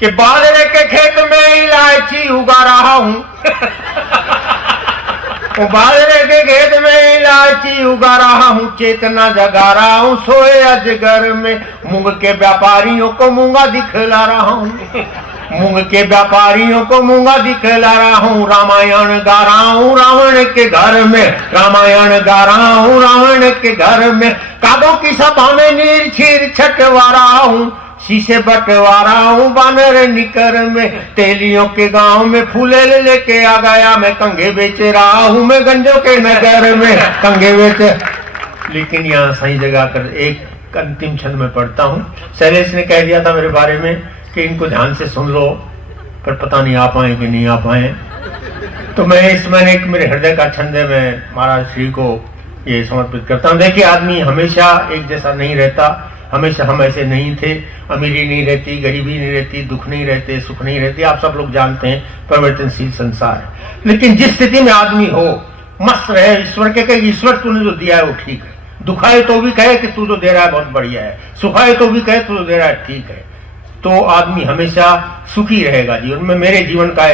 कि बाजरे के खेत में इलायची उगा रहा हूं बाजरे के खेत में इलायची उगा रहा हूँ, चेतना जगा रहा हूँ, सोए अजगर में मूंग के व्यापारियों को मूंगा दिखला रहा हूँ मूंग के व्यापारियों को मूंगा दिखला रहा हूँ। रामायण गा रहा हूँ रावण के घर में, रामायण गा रहा हूँ रावण के घर में। कागों की सभा में नीर छीर छटवा रहा हूँ, शीशे बटवा रहा हूँ बानर निकर में। तेलियों के गांव में फूले लेके आ गया मैं, कंगे बेच रहा हूँ मैं गंजों के नगर में, कंगे बेच। लेकिन यहाँ सही जगह कर एक अंतिम छंद में पढ़ता हूँ। शैलेश ने कह दिया था मेरे बारे में कि इनको ध्यान से सुन लो, पर पता नहीं आ पाए कि नहीं आ पाए। तो मैं इसमें एक मेरे हृदय का छंद है, मैं महाराज श्री को ये समर्पित करता हूँ। देखिए, आदमी हमेशा एक जैसा नहीं रहता, हमेशा हम ऐसे नहीं थे। अमीरी नहीं रहती, गरीबी नहीं रहती, दुख नहीं रहते, सुख नहीं रहती, आप सब लोग जानते हैं, परिवर्तनशील संसार है। लेकिन जिस स्थिति में आदमी हो, मस्त रहे, ईश्वर के कहे ईश्वर तूने जो दिया है वो ठीक है। दुखाए तो भी कहे कि तू जो दे रहा है बहुत बढ़िया है, सुखाए तो भी कहे तू जो दे रहा है ठीक है, तो आदमी हमेशा सुखी रहेगा जीवन में। मेरे जीवन का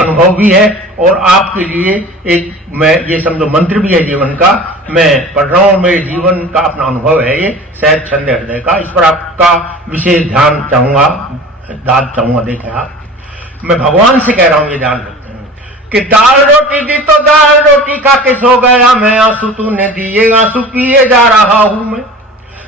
अनुभव भी है और आपके लिए एक, मैं ये समझो मंत्र भी है जीवन का, मैं पढ़ रहा हूँ और मेरे जीवन का अपना अनुभव है ये, शायद छंद हृदय का। इस पर आपका विशेष ध्यान चाहूंगा, दाद चाहूंगा। देखें आप, मैं भगवान से कह रहा हूँ, ये ध्यान रखते हैं कि दाल रोटी दी तो दाल रोटी खा के सो गया मैं, आंसू तूने दिए आंसू पिए जा रहा हूँ मैं।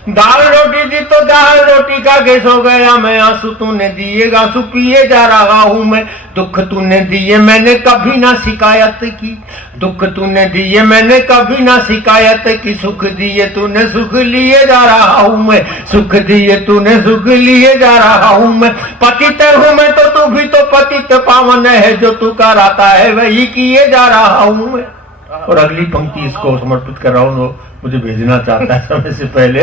दाल रोटी दी तो दाल रोटी का के सो गया मैं, आंसू तूने दिए आंसू पिए जा रहा हूँ मैं। दुख तूने दिए मैंने कभी ना शिकायत की, दुख तूने दिए मैंने कभी ना शिकायत की, सुख दिए तूने सुख लिए जा रहा हूँ मैं, सुख दिए तूने सुख लिए जा रहा हूँ मैं। पतित हूँ मैं तो तू भी तो पतित पावन है, जो तू कराता है वही किए जा रहा हूँ मैं। और अगली पंक्ति इसको समर्पित कर रहा हूँ, मुझे भेजना चाहता है समय से पहले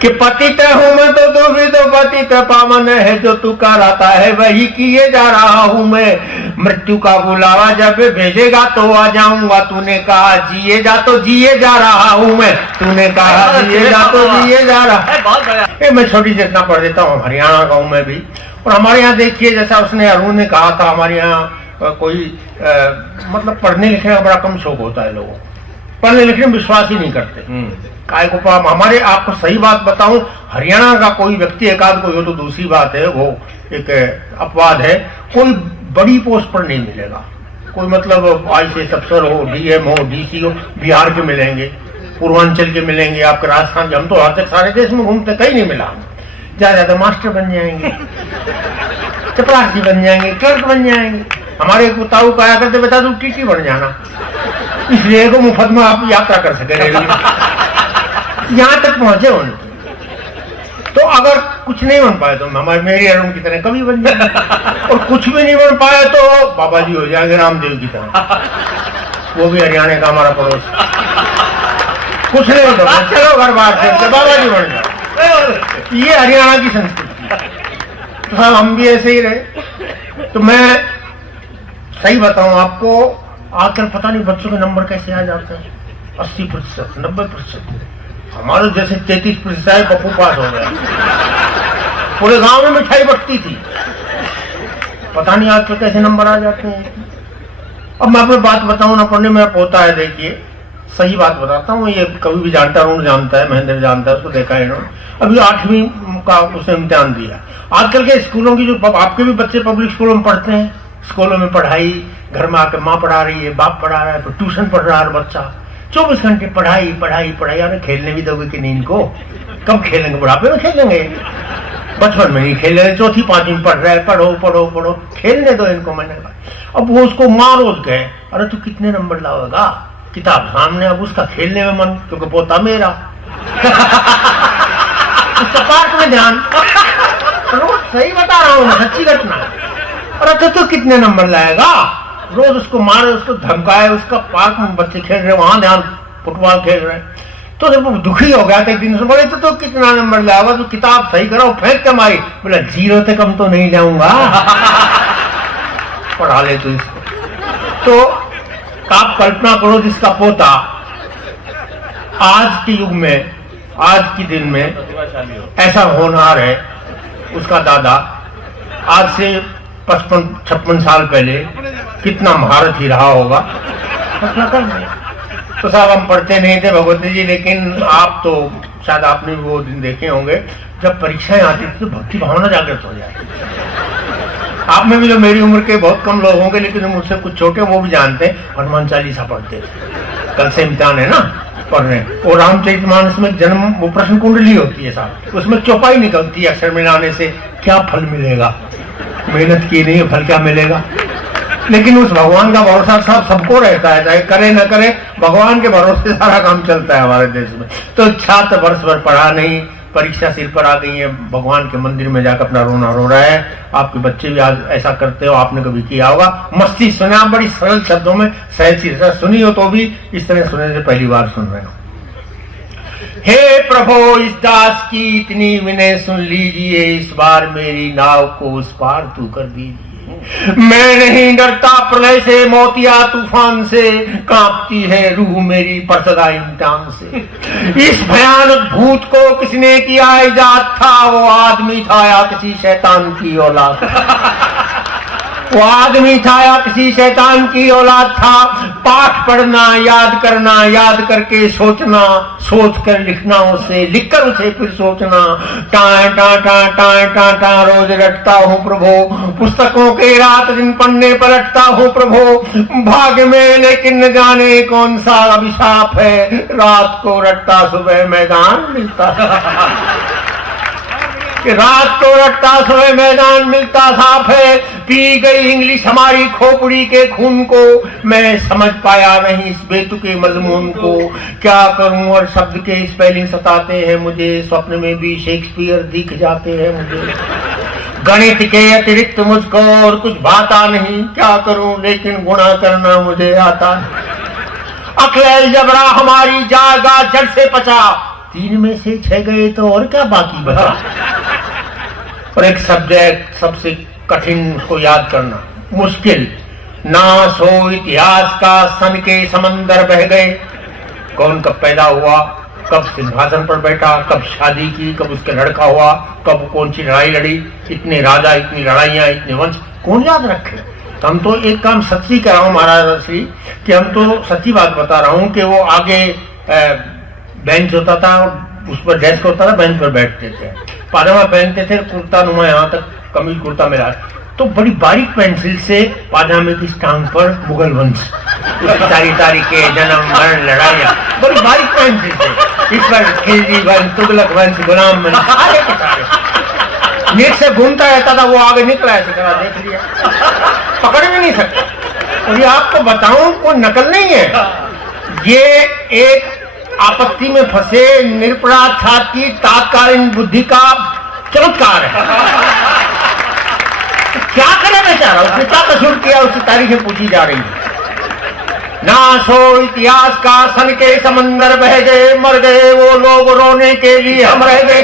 कि पतित हूँ मैं तो तू भी तो पतित पावन है, जो तू कराता है वही किए जा रहा हूँ मैं। मृत्यु का बुलावा जब भेजेगा तो आ जाऊंगा, तूने कहा जिए जा तो जिए जा रहा हूँ मैं, तूने कहा जिए जा तो जिए जा रहा है। मैं छोटी चेतना पढ़ देता हूँ, हरियाणा का हूँ मैं भी। और हमारे यहाँ देखिए, जैसा उसने अरुण ने कहा था, हमारे यहाँ कोई मतलब पढ़ने लिखने का बड़ा कम शौक होता है लोगों को, पढ़ने लिखने में विश्वास ही नहीं करते। काय को हमारे, आपको सही बात बताऊं, हरियाणा का कोई व्यक्ति एकाध कोई हो तो दूसरी बात है, वो एक अपवाद है, कोई बड़ी पोस्ट पर नहीं मिलेगा। कोई मतलब IAS अफसर हो, DM हो, DC हो, बिहार के मिलेंगे, पूर्वांचल के मिलेंगे, आपके राजस्थान के। हम तो आज तक सारे देश में घूमते, कहीं नहीं मिला। ज्यादा मास्टर बन जाएंगे, चपरासी बन जाएंगे, क्लर्क बन जाएंगे। हमारे एक ताऊ कहा करते, बेटा तू TT बन जाना, इसलिए को मुफ्त में आप यात्रा कर सके रेलवे। यहाँ तक पहुंचे उनके। तो अगर कुछ नहीं बन पाए तो हमारे मेरी अरुण की तरह कभी बन जाए, और कुछ भी नहीं बन पाए तो बाबा जी हो जाएंगे रामदेव की तरह, वो भी हरियाणा का हमारा पड़ोस। कुछ नहीं तो चलो घर बार से बाबा जी बन जाए, ये हरियाणा की संस्कृति। तो सब हम भी ऐसे ही रहे। तो मैं सही बताऊं आपको, आजकल पता नहीं बच्चों के नंबर कैसे आ जाते हैं, 80%, 90%। हमारे जैसे 33% आए, पप्पू पास हो गया। पूरे गांव में मिठाई बटती थी, पता नहीं आजकल कैसे नंबर आ जाते हैं। अब मैं अपनी बात बताऊं ना, पढ़ने में पोता है, देखिए सही बात बताता हूँ, ये कभी भी जानता, अरुण जानता है, महेंद्र जानता है, उसको देखा है इन्होंने। अभी 8वीं का उसने इम्तिहान दिया। आजकल के स्कूलों की, जो आपके भी बच्चे पब्लिक स्कूलों में पढ़ते हैं, स्कूलों में पढ़ाई, घर में आकर माँ पढ़ा रही है, बाप पढ़ा रहा है, ट्यूशन पढ़ रहा है बच्चा, 24 घंटे पढ़ाई पढ़ाई पढ़ाई। अरे खेलने भी दोगे कि नहीं इनको? कब खेलेंगे? बुढ़ापे में खेलेंगे, बचपन में नहीं खेलेंगे। 4ठी 5वीं में पढ़ रहा है, पढ़ो पढ़ो पढ़ो, खेलने दो इनको। मैंने कहा, अब वो उसको माँ रोज गए, अरे तू कितने नंबर लाओगा? किताब सामने, अब उसका खेलने में मन, क्योंकि पोता मेरा। उसका पार्क में ध्यान। सही बता रहा हूँ, सच्ची घटना। अरे तो कितने नंबर लाएगा? रोज उसको मारे, उसको धमकाए, उसका पार्क में बच्चे खेल रहे, वहां ध्यान, फुटबॉल खेल रहे। तो जब वो दुखी हो गया था एक दिन से, बोले तो कितना नंबर लाएगा? तो किताब सही करो, फेंक के मारी। बोला 0 से कम तो नहीं लाऊंगा। पढ़ा ले तू इसको। तो आप कल्पना करो, जिसका पोता आज के युग में, आज के दिन में ऐसा होनहार है, उसका दादा आज से 55-56 साल पहले कितना महारथ ही रहा होगा। तो साहब हम पढ़ते नहीं थे भगवती जी, लेकिन आप तो शायद आपने वो दिन देखे होंगे जब परीक्षाएं आती थी तो भक्ति भावना जागृत हो जाती। आप में भी जो मेरी उम्र के बहुत कम लोग होंगे, लेकिन मुझसे कुछ छोटे वो भी जानते हैं, हनुमान चालीसा पढ़ते थे। कल से इम्तिहान है ना पढ़ने। और रामचरितमानस में जन्म वो प्रश्न कुंडली होती है साहब, उसमें चौपाई निकलती है अक्षर मिलाने से क्या फल मिलेगा। मेहनत की नहीं है, फल क्या मिलेगा। लेकिन उस भगवान का भरोसा साहब सबको रहता है, चाहे करे न करे, भगवान के भरोसे सारा काम चलता है हमारे देश में। तो छात्र वर्ष भर पढ़ा नहीं, परीक्षा सिर पर आ गई है, भगवान के मंदिर में जाकर अपना रोना रो रहा है। आपके बच्चे भी आज ऐसा करते हो, आपने कभी किया होगा। मस्ती सुने, आप बड़ी सरल शब्दों में सहज सुनी हो तो भी इस तरह सुनने से पहली बार सुन रहे हो। हे प्रभु, इस दास की इतनी विनय सुन लीजिए, इस बार मेरी नाव को उस पार तू कर दीजिए। मैं नहीं डरता प्रलय से, मौतिया तूफान से, कांपती है रूह मेरी पर सदा इम्तिहान से। इस भयानक भूत को किसने किया इजाद था, वो आदमी था या किसी शैतान की औलाद। वो आदमी था या किसी शैतान की औलाद था। पाठ पढ़ना, याद करना, याद करके सोचना, सोच कर लिखना, उसे लिखकर उसे फिर सोचना। टाँ टाँ टाँ टाँ टाँ टाँ रोज रटता हूँ प्रभु, पुस्तकों के रात दिन पन्ने पलटता हूँ प्रभु। भाग्य में लेकिन न जाने कौन सा अभिशाप है, रात को रटता सुबह मैदान मिलता। कि रात को रटता सुबह मैदान मिलता साफ है। पी गई इंग्लिश हमारी खोपड़ी के खून को, मैं समझ पाया नहीं इस बेतुके मजमून को। क्या करूं और शब्द के स्पेलिंग सताते हैं मुझे, स्वप्न में भी शेक्सपियर दिख जाते हैं मुझे। गणित के अतिरिक्त मुझको और कुछ भाता नहीं, क्या करूं लेकिन गुणा करना मुझे आता। अक्ल जबरा हमारी जागा जड़ से पचा, 3 में से 6 गए तो और क्या बाकी बचा। और एक सब्जेक्ट सबसे कठिन को याद करना मुश्किल। नाश हो इतिहास का, सन के समंदर बह गए। कौन कब पैदा हुआ, कब सिंहासन पर बैठा, कब शादी की, कब उसका लड़का हुआ, कब कौन सी लड़ाई लड़ी, इतने राजा, इतनी लड़ाइयां, इतने वंश, कौन याद रखे। हम तो एक काम सच्ची कह रहा हूँ महाराज श्री, कि हम तो सच्ची बात बता रहा हूँ कि वो आगे बेंच होता था, उस पर डेस्क होता था, बेंच पर बैठते थे, पाजामा पहनते थे, कुर्ता नुमा यहाँ तक, कमीज कुर्ता मिला, तो बड़ी बारीक पेंसिल से पाजामे की टांग पर मुगल वंश, सारी तारीखें, जन्म मरण लड़ाइयाँ, बड़ी बारीक पेंसिल से, इस पर खिलजी वंश, तुगलक वंश, गुलाम वंश, सारे के सारे नीट से घूमता रहता था। वो आगे निकला ऐसे करा, देख लिया, पकड़ भी नहीं सकता। और ये आपको बताऊं कोई नकल नहीं है, ये एक आपत्ति में फंसे निरपराध छात्र की तात्कालीन बुद्धि का चमत्कार है। तो क्या करे बेचारा, उसने क्या कसूर किया, उससे तारीखें पूछी जा रही है। नाश हो इतिहास का, सन के समंदर बह गए, मर गए वो लोग रोने के लिए हम रह गए,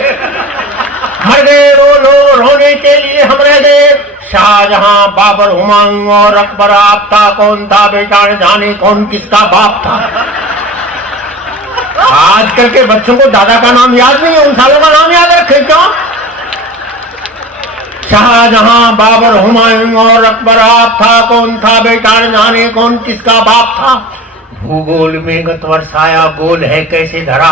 मर गए वो लोग रोने के लिए हम रह गए। शाहजहां, बाबर, हुमायूं और अकबर आप था, कौन था बेटा न जाने कौन किसका बाप था। आजकल के बच्चों को दादा का नाम याद नहीं है, उन सालों का नाम याद रखे क्यों। शाहजहां, बाबर, हुमायूं और अकबर आप था, कौन था बेटा न जाने कौन किसका बाप था। भूगोल में गत वर्ष आया, गोल है कैसे धरा।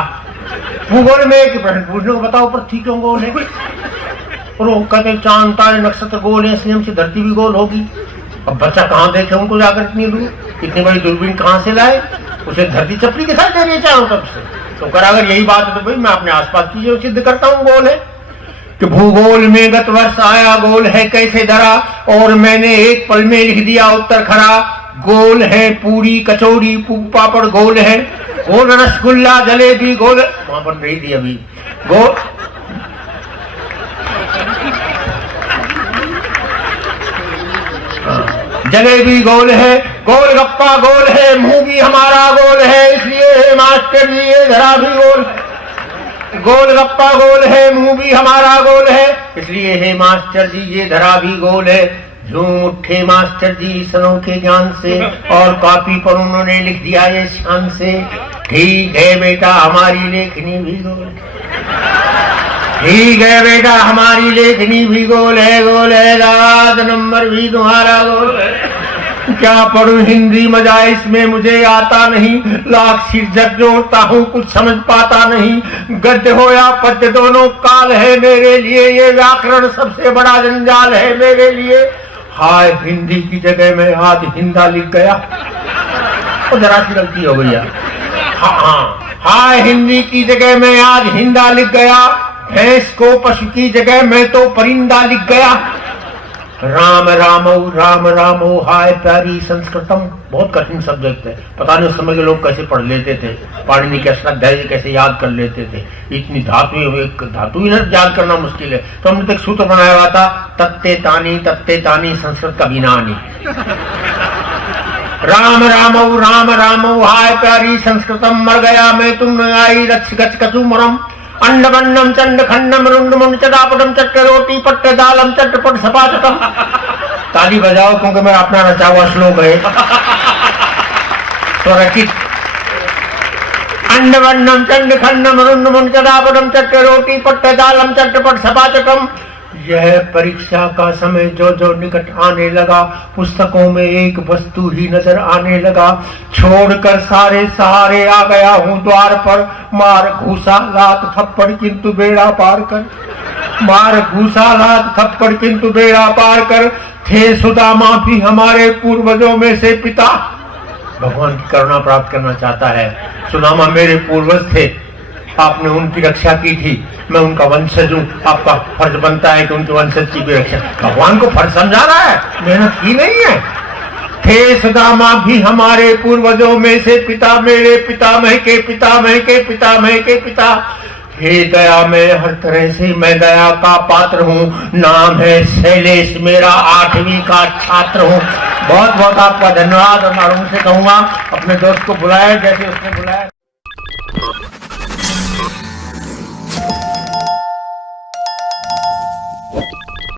भूगोल में एक प्रश्न पूछने को बताओ, पृथ्वी क्यों गोल है। और वो कहते चांद तारे नक्षत्र गोल है, इसलिए हमसे धरती भी गोल होगी। अब बच्चा कहाँ देखे उनको जाकर इतनी दूर, इतनी बड़ी दूरबीन कहाँ से लाए, उसे धरती चपड़ी दिखाई दे रही है चारों तरफ से। तो कर अगर यही बात है तो भाई मैं अपने आसपास की जो सिद्ध करता हूँ गोल है। कि भूगोल में गत वर्ष आया, गोल है कैसे धरा, और मैंने एक पल में लिख दिया उत्तर खरा। गोल है पूरी कचौड़ी पापड़ गोल है, गोल रसगुल्ला जलेबी गोल, वहां पर रही थी अभी गोल। जलेबी गोल है, गोलगप्पा गोल है, मुंह भी हमारा गोल है, इसलिए मास्टर जी ये धरा भी गोल। गोलगप्पा गोल है, मुंह भी हमारा गोल है, इसलिए हे मास्टर जी ये धरा भी गोल है। झूम उठे मास्टर जी सनों के ज्ञान से, और कॉपी पर उन्होंने लिख दिया ये शान से, ठीक है बेटा हमारी लेखनी भी गोल। ठीक है बेटा, हमारी लेखनी भी गोल है, रात नंबर भी तुम्हारा गोल है। क्या पढ़ूं हिंदी मजा इसमें मुझे आता नहीं, लाख शीर्षक जोड़ता हूँ कुछ समझ पाता नहीं। गद्य हो या पद्य दोनों काल है मेरे लिए, ये व्याकरण सबसे बड़ा जंजाल है मेरे लिए। हाय हिंदी की जगह मैं आज हिंदा लिख गया, तो जरा सी गलती हो गई यार। हाँ, हाय हिंदी की जगह मैं आज हिंदा लिख गया, भैंस को पशु की जगह मैं तो परिंदा लिख गया। राम रामो हाय प्यारी संस्कृतम, बहुत कठिन सब्जेक्ट है, पता नहीं उस समय के लोग कैसे पढ़ लेते थे, पाणिनि के अष्टाध्यायी कैसे याद कर लेते थे। इतनी धातु ही ना याद करना मुश्किल है, तो हमने एक सूत्र बनाया हुआ था, तत्ते तानी संस्कृत का बिनानी। राम रामो हाय प्यारी संस्कृतम, मर गया मैं तुम न आई रक्ष गच कचुमरम। अंडवन्नम चंड खंडम रुंड मुंड चटापटम चट्ट रोटी पट्ट दालम चट्टपट सपाचटम। ताली बजाओ क्योंकि मेरा अपना रचा हुआ श्लोक है स्वरचित। अंडवन्नम चंड खंडम रुंड मुंड चटापटम चट्ट रोटी पट्ट दालम चट्टपट सपाचटम। यह परीक्षा का समय जो जो निकट आने लगा, पुस्तकों में एक वस्तु ही नजर आने लगा। छोड़कर सारे सहारे आ गया हूँ द्वार पर, मार घूसा लात थप्पड़ किंतु बेड़ा पार कर। मार घूसा लात थप्पड़ किंतु बेड़ा पार कर। थे सुदामा भी हमारे पूर्वजों में से पिता, भगवान की करुणा प्राप्त करना चाहता है। सुदामा मेरे पूर्वज थे, आपने उनकी रक्षा की थी, मैं उनका वंशज हूँ, आपका फर्ज बनता है कि उनके वंशज की भी रक्षा। भगवान को फर्ज समझा रहा है, मेहनत की नहीं है। थे सुदामा भी हमारे पूर्वजों में से पिता, मेरे पितामह के पितामह के पितामह के पिता। हे दया में हर तरह से मैं दया का पात्र हूँ, नाम है शैलेश, मेरा 8वीं का छात्र हूँ। बहुत बहुत आपका धन्यवाद, और मैं उनसे कहूँगा अपने दोस्त को बुलाए जैसे उसने बुलाया।